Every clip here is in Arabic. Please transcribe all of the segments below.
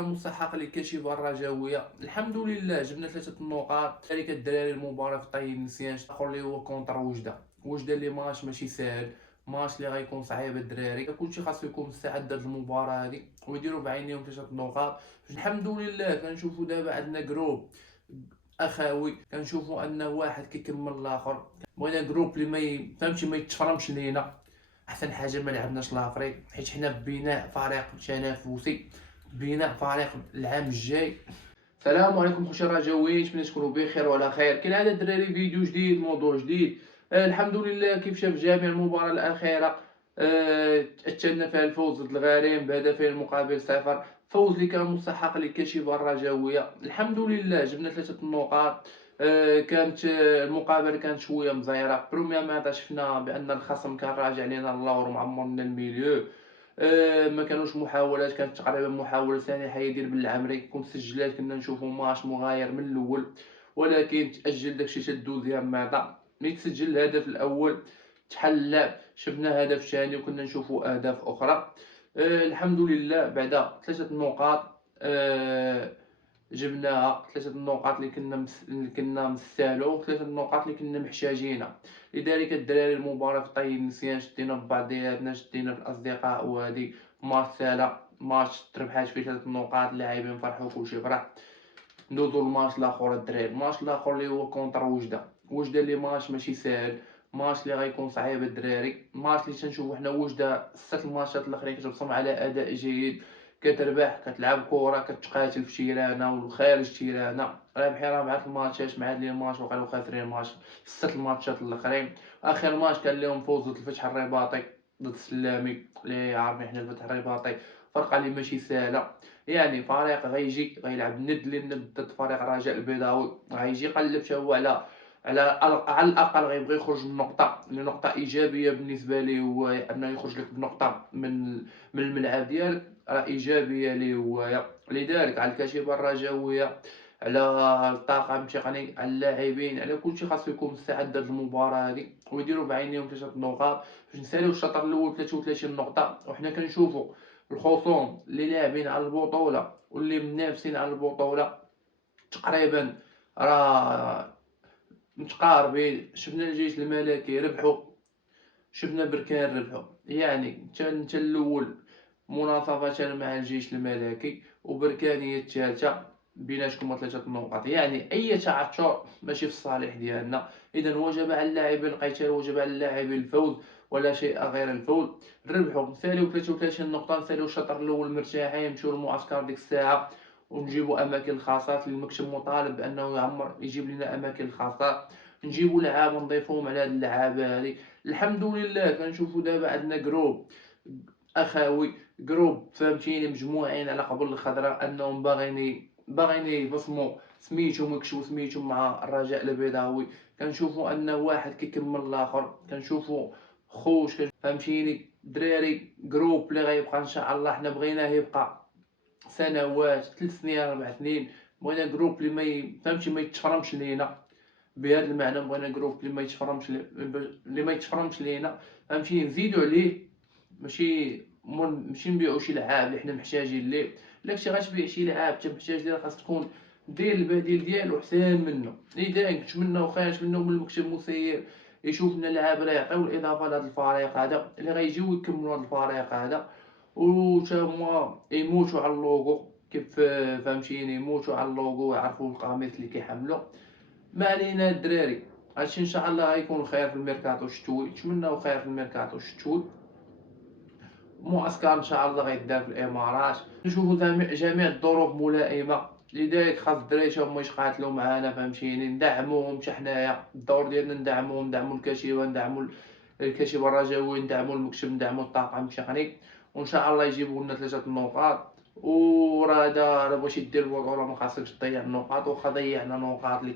مستحق لكشف الرجاوية. الحمد لله جبنا 3 النقاط. ذلك الدراري المباراة في طي النسيانش الاخر اللي هو كونتر وجدة اللي ماشي ساهل، ماتش اللي غيكون صعيب. الدراري كلشي خاصو يكون مستعد لهاد المباراة هادي ويديروا بعينيهم 3 النقاط. الحمد لله كنشوفوا دابا عندنا جروب اخاوي، كنشوفوا ان واحد كيكمل الاخر. بغينا جروب اللي ما يتفرمش لينا. احسن حاجه ما لعبناش لافريق حيت حنا في بناء فريق تنافسي، بناء فريق العام الجاي. السلام عليكم خوشي الرجاويين، نتمنى تكونوا بخير وعلى خير. كالعاده الدراري فيديو جديد موضوع جديد. الحمد لله كيف شاف جميع المباراة الأخيرة. أتشلنا فيها الفوز ضد الغريم بهدفين مقابل 0. فوز اللي كان مستحق لكشف الرجاوية. الحمد لله جبنا 3 النقاط. كانت المقابلة كانت شوية مزيرة. بروميير ميطا شفنا بأن الخصم كان راجع لينا اللور ومعمر لنا الميليو. ما كانوش محاولات، كانت تقريبا محاولة ثانية يدير بالعمري. كنت سجلات كنا نشوفوا ماتش مغاير من الأول، ولكن تأجل داكشي تا الدوزيام ميطا. ملي تسجل الهدف الأول تحل اللعب، شفنا هدف ثاني وكنا نشوفوا أهداف أخرى. الحمد لله بعد 3 النقاط جبناها. 3 النقاط اللي كنا مستاهلو، 3 النقاط اللي كنا محتاجينها. لذلك الدراري المباراة في طي النسيان شدينا ببعضياتنا، شدينا بالأصدقاء، وهادي ماتش سالا، ماتش تربحات فيه 3 النقاط، اللاعبين فرحوا كلشي فرح. ندوزو الماتش الاخر الدراري، الماتش الاخر اللي هو كونتر وجدة اللي ماشي ساهل، ماتش اللي غيكون صعيب. الدراري ماتش اللي تنشوفو حنا وجدة 6 الماتشات الاخرين كتبصم على اداء جيد، كتربح، كتلعب كره، كتقاتل في تيرانه وخارج تيرانه. رابحين 4 الماتشات مع هاد لي ماتش وبقاو خاسرين ماتش 6 الماتشات الاخرين. اخر ماتش كان لهم فوز ضد الفتح الرباطي، ضد السلامي اللي عارفين حنا الفتح الرباطي فرقه اللي ماشي سهله. يعني فريق غيجي غيلعب ند لند ضد فريق الرجاء البيضاوي، غيجي يقلب حتى هو على الاقل غيبغي يخرج بنقطه، نقطه ايجابيه بالنسبه ليه هو انه يخرج لك بنقطه من الملعب ديالك، راه ايجابيه ليه هو. لذلك على الكتيبه الرجاويه، على الطاقم التقني، على اللاعبين، على كلشي خاصو يكون مستعد لهاد المباراه هادي ويديروا بعينيهم 3 النقاط باش نساليو الشوط الاول 33 نقطه. وحنا كنشوفوا الخصوم اللي لاعبين على البطولة واللي منافسين على البطولة تقريبا راه متقاربين. شفنا الجيش الملكي ربحوا، شفنا بركان ربحوا، يعني تا الاول مناصفة مع الجيش الملكي، وبركان هي الثالثة، بيناتكم 3 النقاط. يعني أي تعثر ماشي في الصالح ديالنا. إذا وجب على اللاعبين القتال، وجب على اللاعبين الفوز ولا شيء غير الفوز. ربحوا، نساليو 33 نقطة، نساليو الشطر الأول مرتاحين، نمشيو للمعسكر ديك الساعة ونجيبوا أماكن الخاصات. المكتب مطالب بأنه يعمر يجيب لنا أماكن الخاصات، نجيبوا لعاب نضيفوهم على هاد اللعابة هادي. الحمد لله كنشوفوا دابا عندنا جروب اخاوي، جروب فهمتيني مجموعين على قبل الخضراء، انهم باغيين يبصموا سميتهم ويكشفوا سميتهم مع الرجاء البيضاوي. كنشوفوا ان واحد كيكمل الاخر، كنشوفوا خوش فهمتيني دراري. جروب اللي غيبقى ان شاء الله، حنا بغيناه يبقى سنوات، 3 سنين 4 سنين. بغينا جروب اللي فهمتي ما يتفرمش لينا. بهذا المعنى بغينا جروب اللي ما يتفرمش لينا، فهمتي نزيدو عليه. ماشي نبيعو شي لعاب اللي حنا محتاجين ليه. الا كنتي غتبيع شي لعاب انت محتاج ليه، خاص تكون دير البديل ديالو احسن منه. لذلك نتمنى وخا نتمنوا من المكتب المسير يشوف لنا لعاب راه يعطيو الاضافه لهذا الفريق هذا، اللي غيجيو يكملوا هذا الفريق هذا. وتا هما يموتوا على اللوغو، كيف فهمتيني يموتوا على اللوغو ويعرفوا القميص اللي كيحملوا. ما علينا الدراري، هادشي ان شاء الله غيكون خير في الميركاتو الشتوي. نتمناو خير في الميركاتو الشتوي. معسكر ان شاء الله غيدار في الامارات، نشوفوا جميع الظروف ملائمه. لذلك خاص الدراري تا هما يتقاتلوا معنا فهمتيني، ندعموهم حتى حنايا. الدور ديالنا ندعموهم، ندعموا الكتيبه، ندعموا الكتيبه الرجاوي، ندعموا المكتب، ندعموا الطاقم التقني. وان شاء الله يجيبوا لنا 3 النقاط. وراه راه باش دير البطوله ما خاصكش تضيع النقاط، واخا ضيعنا نقاط اللي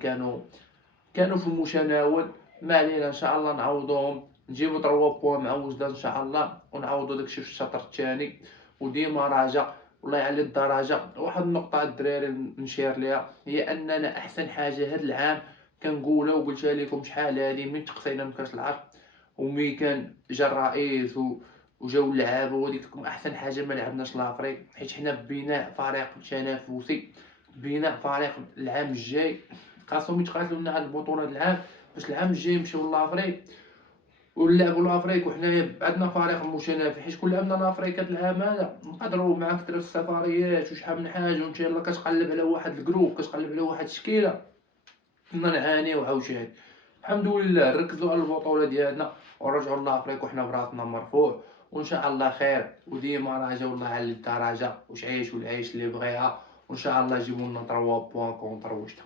كانوا في المتناول. ما علينا ان شاء الله نعوضوهم، نجيبو 3 بوان مع وجدة ان شاء الله، ونعوضو داكشي في الشطر الثاني. وديما راجع، والله يعلي الدرجه. واحد النقطه الدراري نشير ليها، هي اننا احسن حاجه هذا العام كنقولها وقلتها لكم شحال هادي من تقصينا من كاس العرب، ومي كان جا الرئيس وجاو لعابوا، وهاديك تكون احسن حاجه ما لعبناش لافريق، حيت حنا في بناء فريق تنافسي، بناء فريق العام الجاي خاصهم يتقاتلوا لنا على البطوله العام، باش العام الجاي نمشيو لافريق ونلعبوا لافريق وحنايا عندنا فريق متنافس. حيت كل عام لافريق هاد العام هذا نقدروا مع كثرة السفريات وشحال من حاجه، وانت يلاه كتقلب على واحد الجروب، كتقلب على واحد التشكيله، كنا نعانيو عاوتاني. الحمد لله نركزوا على البطوله ديالنا ونرجعوا لافريق وحنا براسنا مرفوع، وان شاء الله خير، وديما راجعوا الله على الدرجه وتعيشوا العيش اللي بغيها، وان شاء الله يجيبوا لنا 3 بوان كونتر وجده.